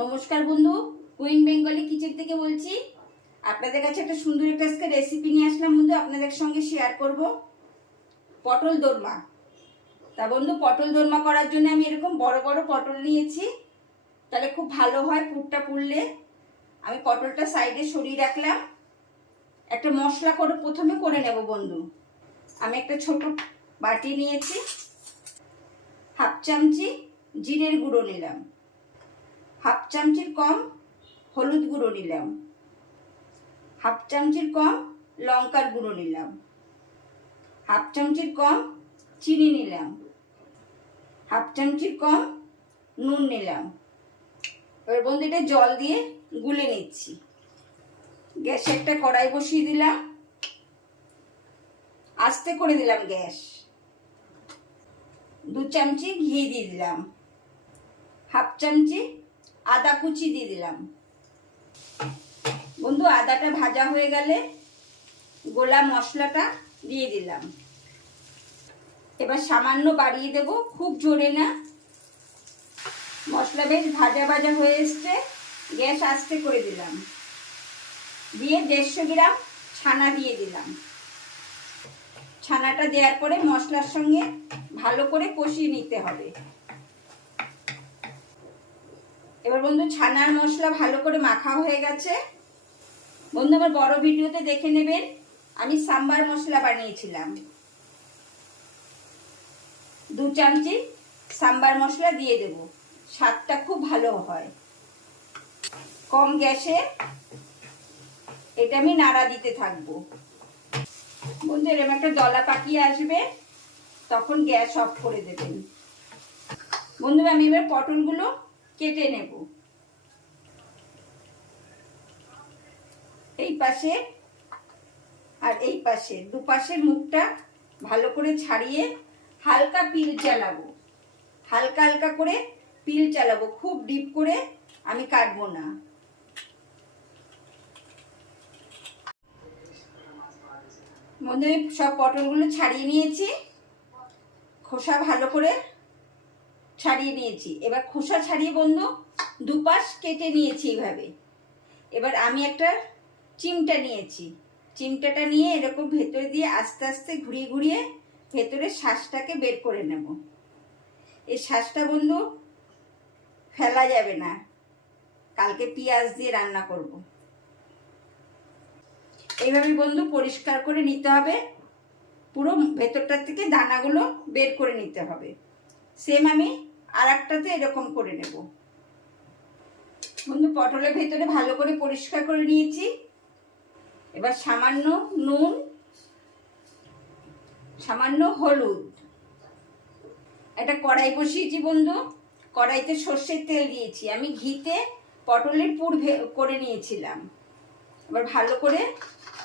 নমস্কার বন্ধু, queen Bengali kitchen থেকে বলছি। আপনাদের কাছে একটা সুন্দর একটা আজকে রেসিপি নিয়ে আসলাম বন্ধু, আপনাদের সঙ্গে শেয়ার করব। পটল দোরমা। তা বন্ধু, পটল দোরমা করার জন্য আমি এরকম বড় বড় পটল নিয়েছি, তাহলে খুব ভালো হয় পুরটা পুড়লে। আমি পটলটা সাইডে সরিয়ে রাখলাম। একটা মশলা করে প্রথমে করে নেব বন্ধু। আমি একটা ছোট বাটি নিয়েছি, হাফ চামচি জিরের গুঁড়ো নিলাম, হাফ চামচির কম হলুদ গুঁড়ো নিলাম, হাফ চামচির কম লঙ্কার গুঁড়ো নিলাম, হাফ চামচির কম চিনি নিলাম, হাফ চামচির কম নুন নিলাম। এবার বন্ধু এটা জল দিয়ে গুলে নিচ্ছি। গ্যাসে একটা কড়াই বসিয়ে দিলাম, আস্তে করে দিলাম গ্যাস। 2 চামচি ঘি দিয়ে দিলাম, হাফ চামচি আদা কুচি দিয়ে দিলাম। বন্ধু আদাটা ভাজা হয়ে গেলে গোলা মশলাটা দিয়ে দিলাম। এবার সামান্য বাড়িয়ে দেব, খুব জোরে না। মশলা বেশ ভাজা ভাজা হয়ে এসছে, গ্যাস আস্তে করে দিলাম। দিয়ে 150 গ্রাম ছানা দিয়ে দিলাম। ছানাটা দেওয়ার পরে মশলার সঙ্গে ভালো করে কষিয়ে নিতে হবে। এবার বন্ধু ছানার মশলা ভালো করে মাখা হয়ে গেছে। বন্ধু আমার বড় ভিডিওতে দেখে নেবেন, আমি সাম্বার মশলা বানিয়েছিলাম। 2 চামচি সাম্বার মশলা দিয়ে দেব, স্বাদটা খুব ভালো হয়। কম গ্যাসে এটা আমি নাড়া দিতে থাকবো। বন্ধু এরকম একটা দলা পাকিয়ে আসবে, তখন গ্যাস অফ করে দেবেন। বন্ধু আমি এবার পটলগুলো কেটে নেব। এই পাশে আর এই পাশে দুপাশের মুখটা ভালো করে ছাড়িয়ে হালকা পিল চালাবো। হালকা হালকা করে পিল চালাবো, খুব ডিপ করে আমি কাটবো না। মধ্যে সব পটলগুলো ছাড়িয়ে নিয়েছি, খোসা ভালো করে ছাড়িয়ে নিয়েছি। এবার খোসা ছাড়িয়ে বন্ধু দুপাশ কেটে নিয়েছি এইভাবে। এবার আমি একটা চিমটা নিয়েছি, চিমটাটা নিয়ে এরকম ভেতরে দিয়ে আস্তে আস্তে ঘুরিয়ে ঘুরিয়ে ভেতরের শ্বাসটাকে বের করে নেব। এই শ্বাসটা বন্ধু ফেলা যাবে না, কালকে পেঁয়াজ দিয়ে রান্না করব। এইভাবে বন্ধু পরিষ্কার করে নিতে হবে, পুরো ভেতরটার থেকে দানাগুলো বের করে নিতে হবে। সেম আমি আর একটাতে এরকম করে নেব। বন্ধু পটলের ভেতরে ভালো করে পরিষ্কার করে নিয়েছি। এবার সামান্য নুন, সামান্য হলুদ। একটা কড়াই বসিয়েছি বন্ধু, কড়াইতে সর্ষের তেল দিয়েছি। আমি ঘিতে পটলের পুর করে নিয়েছিলাম। এবার ভালো করে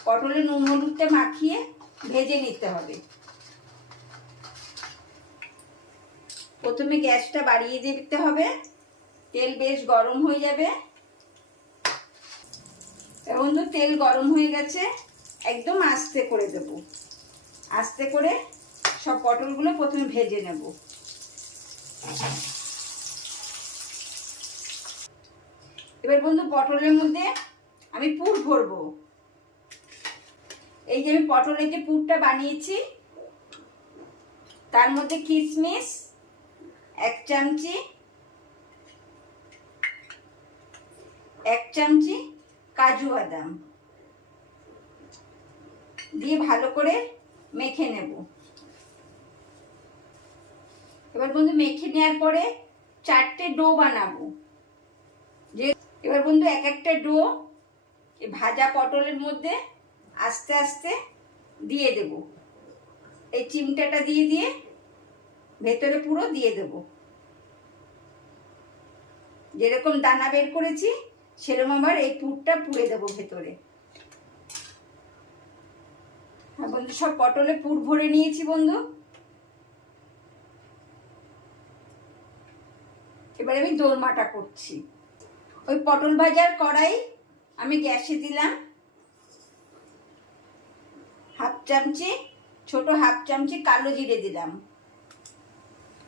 পটলে নুন হলুদটা মাখিয়ে ভেজে নিতে হবে। প্রথমে গ্যাসটা বাড়িয়ে দিতে হবে, তেল বেশ গরম হয়ে যাবে। বন্ধু তেল গরম হয়ে গেছে, একদম আস্তে করে দেব। আস্তে করে সব পটলগুলো প্রথমে ভেজে নেব। এবার বন্ধু পটলের মধ্যে আমি পুর ভরবো। এই যে আমি পটলের যে পুরটা বানিয়েছি, তার মধ্যে কিশমিশ 1 চামচি, 1 চামচি কাজু বাদাম দিয়ে ভালো করে মেখে নেব। এবার বন্ধু মেখে নেওয়ার পরে 4টে ডো বানাবো। এবার বন্ধু এক একটা ডো এই ভাজা পটলের মধ্যে আস্তে আস্তে দিয়ে দেব। এই চিমটাটা দিয়ে দিয়ে ভেতরে পুরো দিয়ে দেব। যেরকম দানা বের করেছি সেরকম আবার এই পুরটা পুড়ে দেবো ভেতরে। হ্যাঁ বন্ধু সব পটলে পুর ভরে নিয়েছি বন্ধু। এবার আমি দোরমাটা করছি। ওই পটল ভাজার কড়াই আমি গ্যাসে দিলাম, হাফ চামচি ছোট হাফ চামচি কালো জিরে দিলাম।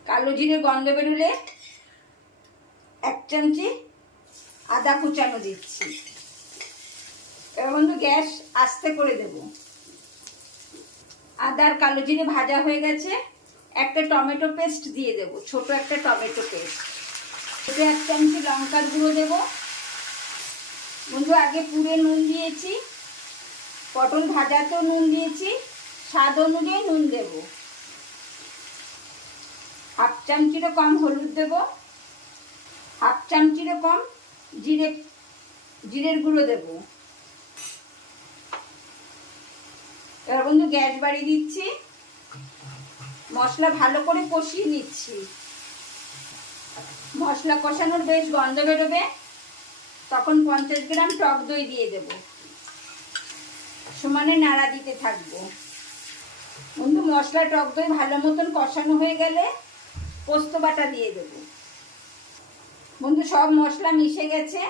কালো জিরে গন্ধ বেরোলে 1 চামচি আদা কুচানো দিচ্ছি। এবার বন্ধু গ্যাস আস্তে করে দেব। আদার কালো জিরে ভাজা হয়ে গেছে, একটা টমেটো পেস্ট দিয়ে দেব, ছোট একটা টমেটো পেস্ট। এতে 1 চামচি লঙ্কার গুঁড়ো দেব। বন্ধু আগে পুরে নুন দিয়েছি, পটল ভাজাতেও নুন দিয়েছি, স্বাদ অনুযায়ী নুন দেব। 1/2 চামচিরও কম হলুদ দেব, 1/2 চামচিরও কম জিরের গুঁড়ো দেব। এবার বন্ধু গ্যাস বাড়িয়ে দিচ্ছি, মশলা ভালো করে কষিয়ে নিচ্ছি। মশলা কষানোর বেশ গন্ধ বেরোবে, তখন 50 গ্রাম টক দই দিয়ে দেব। সমানে নাড়া দিতে থাকবো। বন্ধু মশলা টক দই ভালো মতন কষানো হয়ে গেলে পোস্ত বাটা দিয়ে দেব। বন্ধু সব মশলা মিশে গেছে।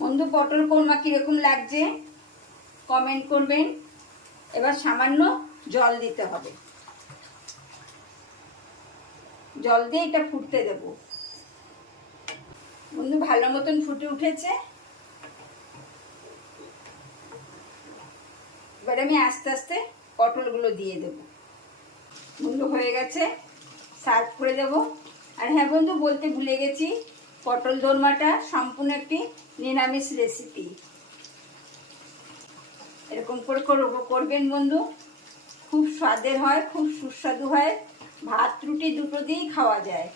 বন্ধু পটল কোরমা কিরকম লাগছে কমেন্ট করবেন। এবার সামান্য জল দিতে হবে, জল দিয়ে এটা ফুটতে দেব। বন্ধু ভালো মতন ফুটে উঠেছে। এবার আমি আস্তে আস্তে পটলগুলো দিয়ে দেব। বন্ধু হয়ে গেছে, সার্ভ করে দেব। আর হ্যাঁ বন্ধু বলতে ভুলে গেছি, পটল দোরমাটা সম্পূর্ণ একটি নিরামিষ রেসিপি। এরকম করে করবেন বন্ধু, খুব স্বাদের হয়, খুব সুস্বাদু হয়, ভাত রুটি দুটো দিয়েই খাওয়া যায়।